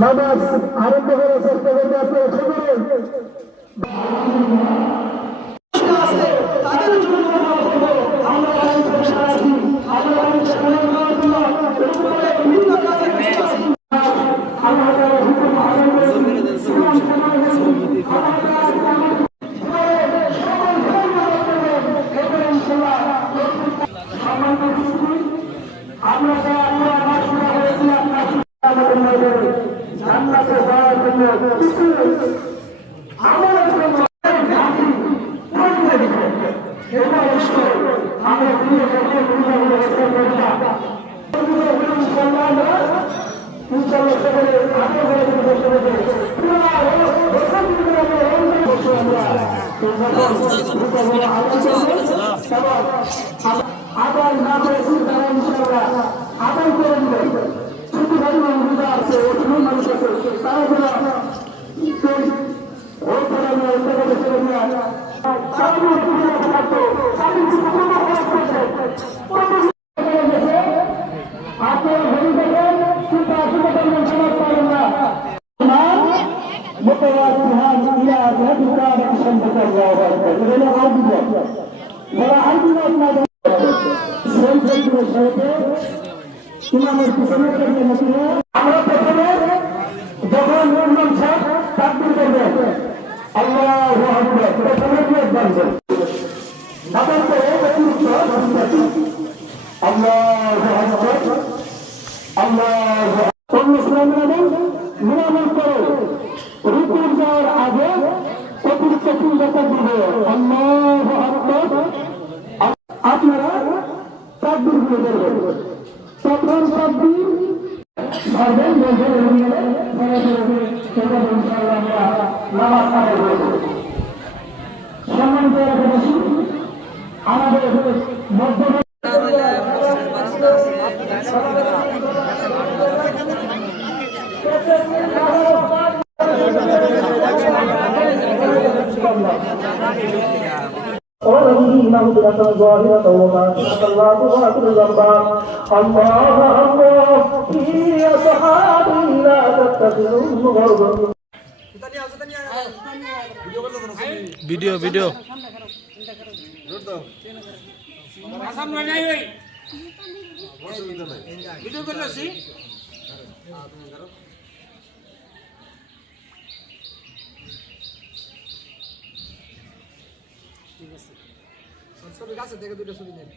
নামাজ আরম্ভ করার চেষ্টা করবে আপনারা সকলে। তাদের জন্য আমরা বিভিন্ন কাজে ব্যস্ত আছি। আবার না করেছি তারা ইনশাআল্লাহ আবার করে দিবে। শুধু মানুষ আছে মানুষ আছে তারা আমরা প্রথমে যখন ইমাম সাহেব তাকবীর করবে আল্লাহু আকবার প্রথমে কি বলবেন তারপরে অতিরিক্ত আল্লাহু আকবার আল্লাহু আকবার নিরাময় করে রুকুর যাওয়ার আগে অতিরিক্ত তিন রাকাত দিবে আল্লাহু আকবার। আপনারা তাকবীর করে দেবেন তখন তাকবীর পারবেন বলবেন নামাজ আদায় করব। সম্মানিত এলাকাবাসী আমাদের মধ্য ولديه مغفرة ظاهرة وباطنة لا تغادر ذنبا الله الله في صحابي لا تتخذوا غربا ভিডিও ভিডিও ভিডিও করতেছি ঠিক আছে গাছে থেকে দুটো ছবি নেন।